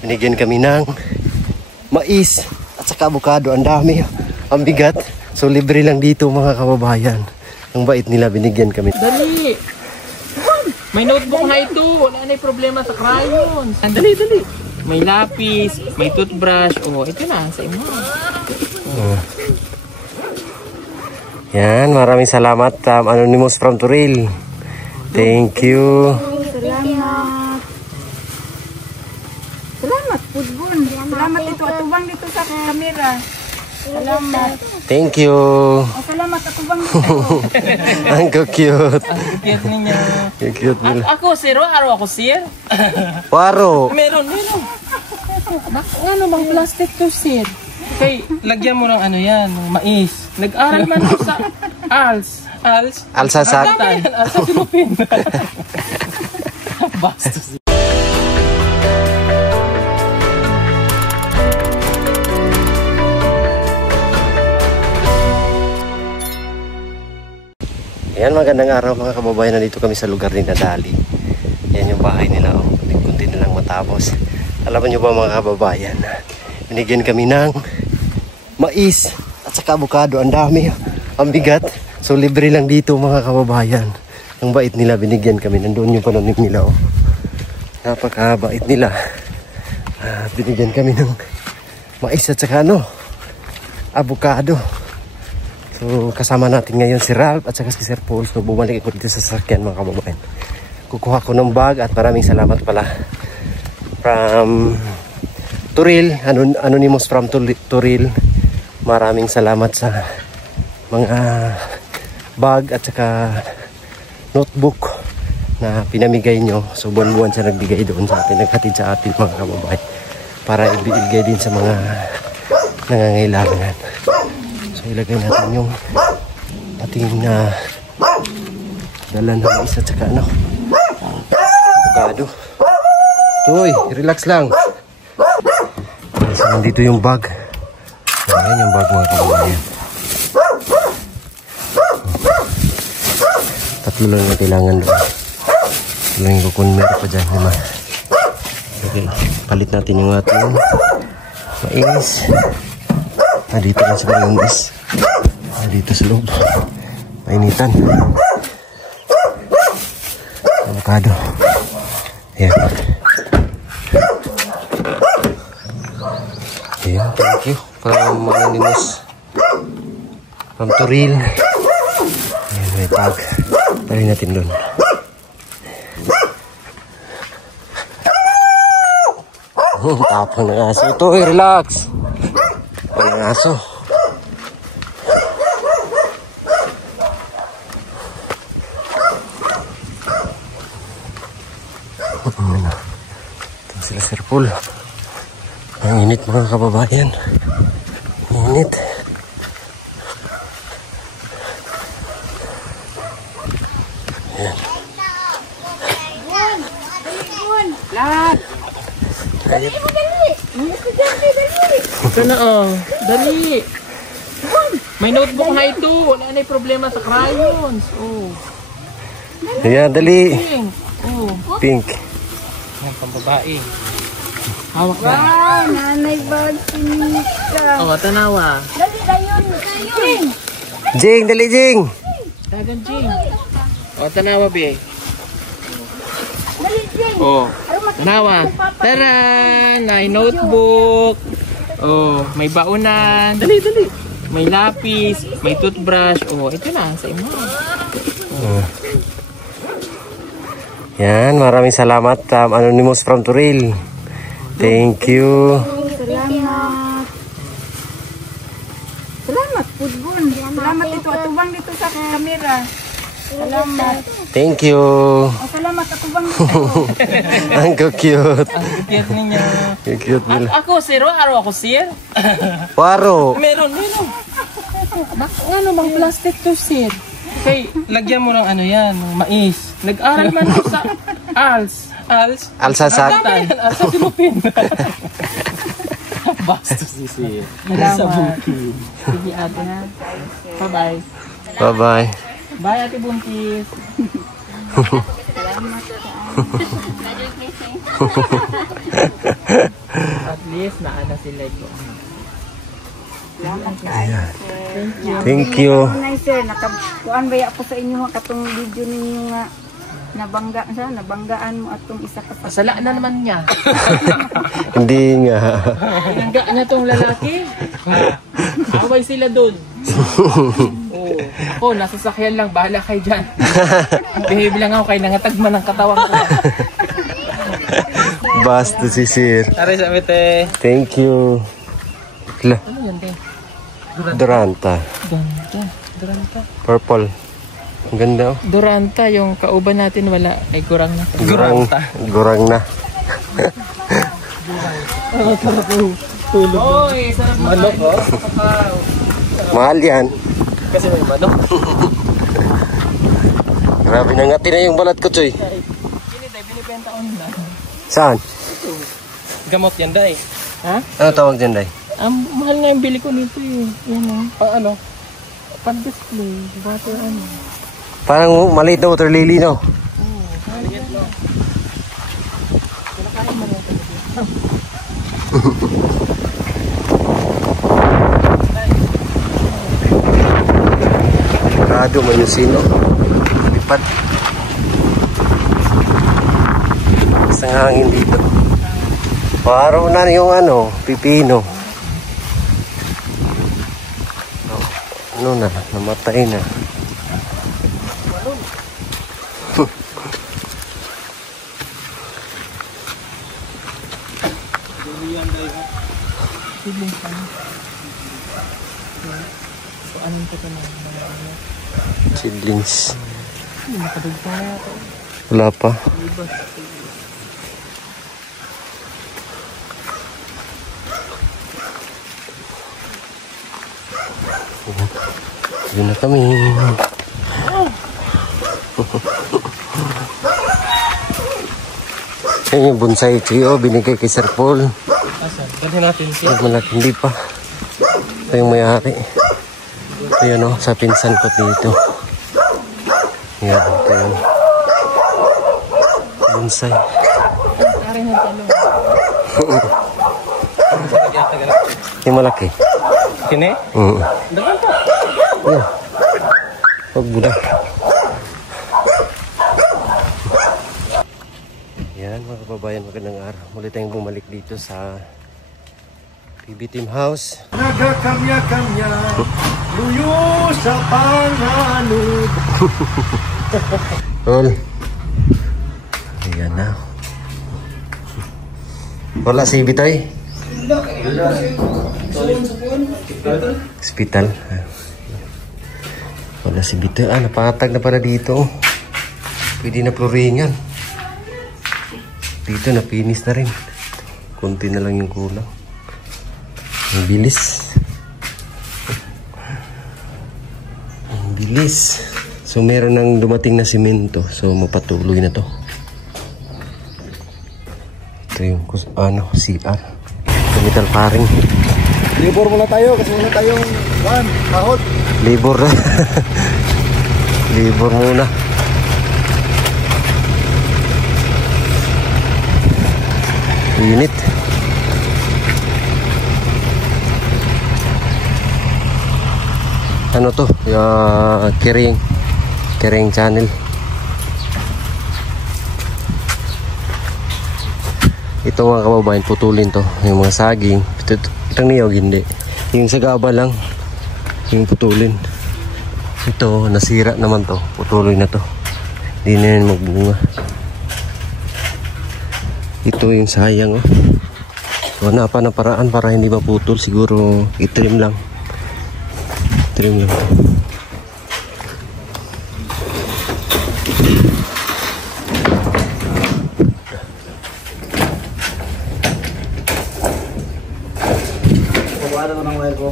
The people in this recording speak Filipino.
Binigyan kami ng mais at saka avocado. Ang dami, ang bigat. So libre lang dito mga kababayan. Ang bait nila, binigyan kami. Dali! May notebook na ito. Wala na yung problema sa crayons. Dali, dali. May lapis, may toothbrush. Oh, ito na sa imo. Yan, maraming salamat Anonymous from Turil. Thank you. Salamat. Salamat, Pudbon. Salamat ito. Atubang dito sa kamera. Salamat. Thank you. Oh, salamat, atubang dito. Ang cute. Ang cute ninyo. Ang cute nila. Ako, zero. Araw ako, sir. Waro. Meron. Ano bang plastic to, sir? Okay, lagyan mo ng ano yan, ng mais. Nag-aral man ako sa ALS. Alsasak. Alsa Pilipin. Bastos. Ayan, magandang araw mga kababayan. Nandito kami sa lugar ni Nadali. Yan yung bahay nila. Oh. Kunti na lang matapos. Alam nyo ba mga kababayan, binigyan kami ng mais at saka avocado. Ang dami, ang bigat. So libre lang dito mga kababayan. Ang bait nila, binigyan kami. Nandoon yung pananim nila. Oh. Napakabait nila. Binigyan kami ng mais at saka avocado. So kasama natin ngayon si Ralph at saka si Sir Paul. So bumalik ako dito sa sasakyan mga kababayan. Kukuha ko ng bag at maraming salamat pala from Turil, Anonymous from Turil. Maraming salamat sa mga bag at saka notebook na pinamigay nyo. So buwan-buwan siya nagbigay doon sa atin, naghatid sa atin mga kababayan para ibigay din sa mga nangangailangan. So ilagay natin yung ating dala ng isa at saka avocado. Uy, relax lang. So nandito yung bag. Ayan yung bag mga kababayan. Tatlo lang na kailangan doon. Tatlo lang yung kukun, meron pa dyan naman. Okay, palit natin yung ating mais. Dito lang sa yung mais. Dito sa loob. Painitan. Avocado. Ayan. Ayan, thank you. From Anonymous from Turil. Ayan, may bag. Tali natin doon. Tapang ng aso. Ito, relax. Walang aso. Ito sila Sir Paul. Ang init mga kababayan. Init. Ayan. Lahat. Ayan. Ito na dali. May notebook na ito. Wala na yung problema sa crayons. Oh. Ayan, dali. Pink. Oh. Pink. Yan, pambabae. Hawak na. Wow, nanay bag sinika. Oh, tanawa. Dali na yun. Jing. Jing, dali Jing. Dagan, Jing. Oh, tanawa, be. Dali, Jing. Oh, tanawa. Tara! May notebook. Oh, may baunan. Dali, dali. May lapis, may toothbrush. Oh, ito na sa imo. Yan, maraming salamat Anonymous from Turil. Thank you. Salamat. Salamat, Pudbon. Salamat ito. Atubang dito sa kamera. Salamat. Thank you. Oh, salamat, atubang dito. Ang cute. Ang cute ninyo. Ang cute nila. Ako, zero. Araw ako, sir. Waro. Meron. Ano bang plastic to, sir? Okay, lagyan mo ng ano yan, ng mais. Nag-aral man ako sa ALS. Alsasak. Alsa Pilipin. Bastos si sir. Salamat. Sige ate ha. Bye-bye. Bye-bye. Bye ate Buntis. Salamat. Yes, naana sila ito. Salamat kayo. Thank you. Nice sir, nakakuan ba ako sa inyo katong video ninyo nga nabanggaan mo atong isa ka Pasala na naman niya. Hindi nga. Pinangga niya tong lalaki. Away sila doon. Oo. Ako, nasa sakyan lang. Bahala kayo dyan. Behave lang ako kay nangatagman ng katawan ko. Basta si Sir. Tara sa mete. Thank you. La, Ano yan, te? Duranta. Ganda. Duranta. Purple. Ang ganda oh. Duranta, yung kauban natin wala. Ay, kurang na. Gurang na. Tulog. Oy, sarap manok, oh. Mahal yan. Kasi may manok. Grabe nangati na yung balat ko, Choy. Binibenta ko na. Saan? Gamot yan, day. Ha? Ano tawag dyan, Day? Mahal na yung bili ko nito eh. Yan o. Ano? Pan-display. Water ano. Parang maliit na water lily, no? Maliit no. Kinakain mo rin ito. Rado man yung sino. Lipat. Isang hangin dito. Parang na yung ano, pipino. Ano na, namatay na. So, anong ito na? Seedlings. Nakadugtong na ito. Wala pa. Yun na kami. Yan yung bonsai tree, oh, binigay kay Sir Paul. Asan? Dalhin natin siya. Malaki, hindi pa. Ito yung may-ari. Ayan o, sa pinsan ko dito. Yan, ito yung bonsai. Arin ng talong. Yung malaki. Kine? Dagan pa. Ayan. Huwag buda. Yan mga kababayan, magandang araw. Muli tayong bumalik dito sa PB Team House. Nagakamya-kamya, luyo sa panganod. Tol. Ayan na. Wala si Bitoy? Hospital. Wala si Bitoy. Ah, napatag na pala dito. Pwede na floringan. Dito na finish na rin. Kunti na lang yung kulang. Ang bilis. Ang bilis. So meron nang dumating na simento. So mapatuloy na to. Ito yung ano, CR. Chemical paring. Libor muna tayo kasi muna tayong kahot. Libor na. Libor muna. Unit. Ano to? Yung carrying channel. Ito mga kababayan, putulin to. Yung mga saging. Itong niyog hindi. Yung sagaba lang. Yung putulin. Ito, nasira naman to. Putulin na to. Hindi na yan magbunga. Ito yung sayang oh. So na pa na paraan para hindi maputol. Siguro i-trim lang. Trim lang. Pagwala ko ng wire ko.